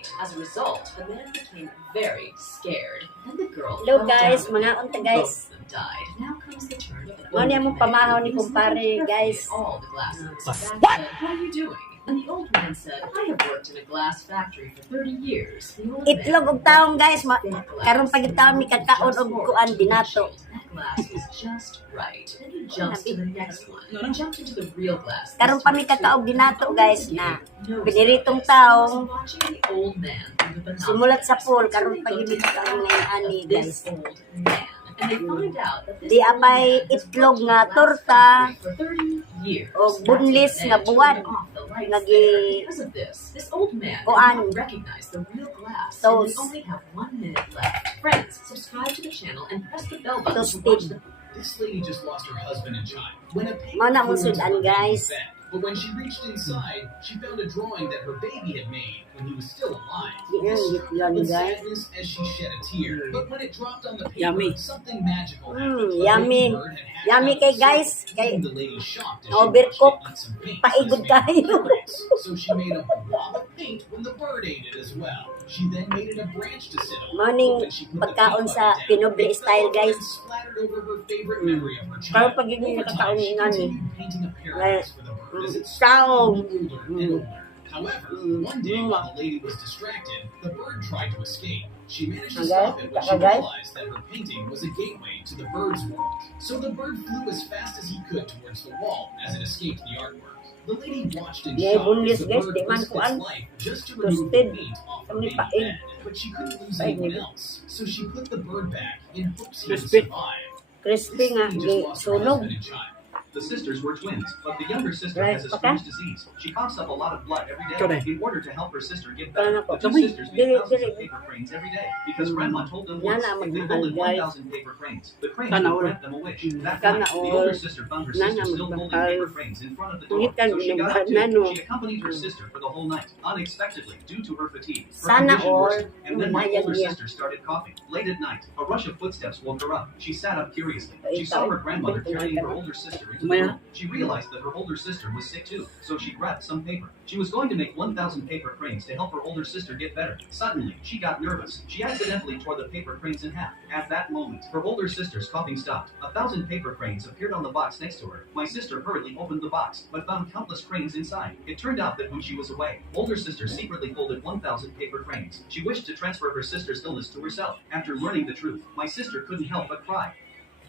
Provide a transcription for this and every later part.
night. As a result, the man became very scared. Then the girl Hello fell guys, down. mga unta guys. Both of them died. Now comes the turn of an Mao niya old mong pamahaw man ni who was kumpare, looking carefully guys. at all the glasses. What? What are you doing? And the old man said, I have worked in a glass factory for 30 years. The old Itlog man og taong guys, that glass karon pagid taon mi kakaon og kuan dinato. That glass was just right. Then he jumps to the next one. He jumped into the real glass. Karon pa mi kakaog dinato guys na No, piniritong he was taong watching the old man through the simulat sa pool binoculars. karon pagid mi kakaon ngayon ani This guys. old man. And they find out that this Di old apay man has itlog worked in nga a glass torta factory for 30 years. o bunlis That's nga the buwan. edge, turning off the lights Nagi- there. Because of this old man Kuan. did not recognize the real glass. And Toast. we only have 1 minute left. Friends, subscribe to the channel and press the bell button to Toasted. watch the This lady just lost her husband and child. When a paper Mana mo flew into sudan, her guys. baby's bed. But when she reached inside, she found a drawing that her baby had made when he was still alive. Di na This git struck her yan with guys. sadness as she shed a tear. But when it dropped on the paper, Yummy. something magical happened. A Yummy. baby bird had hatched Yummy out kay of the guys. soil, Kay leaving the lady shocked as she overcook. watched it eat some paint. Paigod This made kayo. bird eggs. So she made a blob of paint when the bird ate it as well. She then made it a branch to sit on. Morning When she put the pagkaon paint sa bucket down, Pinoble it style, fell guys. and splattered over her favorite memory of her Karon child. pagid mi Over nakakaon time, she nga ni. continued painting a paradise for the bird as it Tao. grew older and older. However, one day while the lady was distracted, the bird tried to escape. She managed to stop it when she realized that her painting was a gateway to the bird's world. So the bird flew as fast as he could towards the wall as it escaped the artwork. The lady watched in Yeah, shock bunlis, as the guys, bird di man risked kuan. its life just to remove the Toasted. paint off her Kami baby paig. bed. But she couldn't lose Paig anyone nila. else, so she put the bird back in hopes he would Crispy. survive. Crispy nga This lady gi just lost her sunog. husband and child. The sisters were twins, but the younger sister Right, has a okay. strange disease. She coughs up a lot of blood every day. Correct. In order to help her sister get Paano better, ko? the two Dami. sisters Dili, make thousands dili. of paper cranes every day because Grandma told them Yan once na, if they magmahal, folded guys. 1,000 paper cranes, the cranes Sana would all. grant them a wish. That Sana night, the all. older sister found her Nana, sister still holding magmahal. paper cranes in front of the door. Ngitan, So she got up inagbahan, too. no? She accompanied her sister for the whole night, unexpectedly due to her fatigue. Her Sana condition all. worsened, and then my Mayag older niya. sister started coughing. Late at night, a rush of footsteps woke her up. She sat up curiously. She Ikaw, saw her grandmother ikaw, carrying ikaw. her older sister into the Maya. room. She realized that her older sister was sick too, so she grabbed some paper. She was going to make 1,000 paper cranes to help her older sister get better. Suddenly, she got nervous. She accidentally tore the paper cranes in half. At that moment, her older sister's coughing stopped. 1,000 paper cranes appeared on the box next to her. My sister hurriedly opened the box, but found countless cranes inside. It turned out that when she was away, older sister secretly folded 1,000 paper cranes. She wished to transfer her sister's illness to herself. After learning the truth, my sister couldn't help but cry.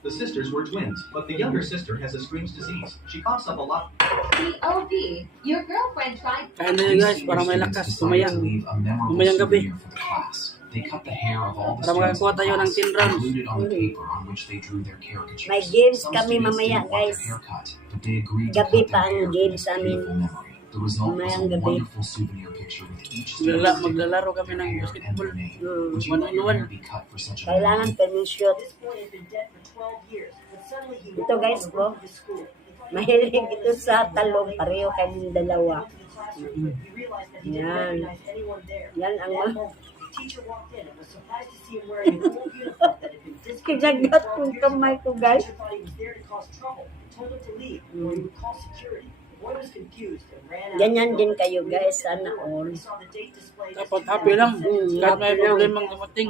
The sisters were twins, but the younger sister has a strange disease. She coughs up a lot. POV, your girlfriend tried. Kaya na yun guys, para may lakas, Decided kumaya. to leave a memorable Kumayang gabi. souvenir for the class. They cut the hair of all the Para students makakuha in the tayo ng class 10 and rounds. glued it on the paper on which they drew their caricatures. May games Some kami students mamaya, didn't want guys. their hair cut, but they agreed to Gabi cut pa their ang hair for games this amin. beautiful memory. The result was Mamayang a gabi. wonderful souvenir picture with each student's sticker, Maglalaro kami their ng hair, and basketball. their name. Mm. Would you let your One-on-one. hair be cut for such a Kailangan memory? permission. This boy had been dead for 12 years, but suddenly he Ito, woke up guys, on the bro. roof of his school. He thought he Mahilig was ito sa talong, pareho kayong dalawa. went to the classroom. He realized that he didn't Yan. recognize anyone there. Yan ang At that mga moment, the teacher walked in and was surprised to see him wearing an old uniform that had been discontinued kinagat 12 kong years ago. kamay ko The guys. teacher thought he was there to cause trouble and told him to leave, or he would call security. The boy was confused and ran out. Ganyan of the din building. kayo guys, sana all. He saw the date displayed as Dapat happy lang. 2017. Kahit may happy lang. problemang dumating.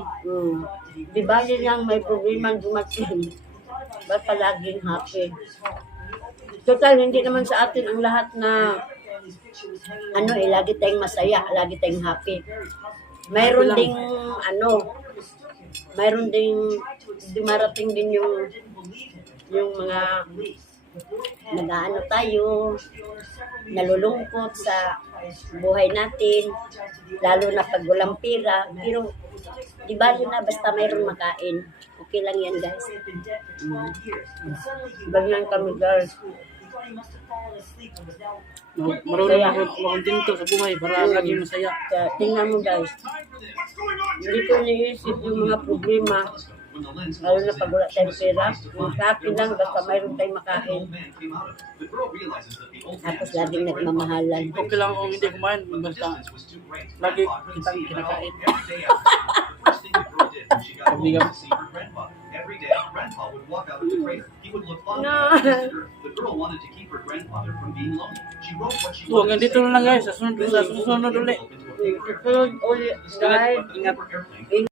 Di ba din lang may problema dumating? Basta laging happy. Total, hindi naman sa atin ang lahat na lagi tayong masaya, lagi tayong happy. Mayroon ding mayroon ding dumarating din yung mga nag-aano tayo, nalulungkot sa buhay natin, lalo na pag walang pera. Pero di ba na basta mayroong makain. Okay lang yan guys. Ganyan kami guys. Marunong ako makontento sa buhay para laging masaya. Kaya tingnan mo guys. Hindi ko iniisip yung mga problema. Lalo na pag wala tayong pera. Yung sa akin lang, basta mayroon tayong makain. Tapos laging nagmamahalan. Okay lang kung hindi kumain, basta lagi kitang kinakain. Every day, Grandpa would walk out of the crater. He would look fond No. of his sister. The girl wanted to keep her grandfather from being lonely. She wrote what she So, wanted hanggang to dito say. na lang guys. Sa susunod ulit. paper airplane. Susunod ulit, To the sky, guys. but the Ingat. paper airplane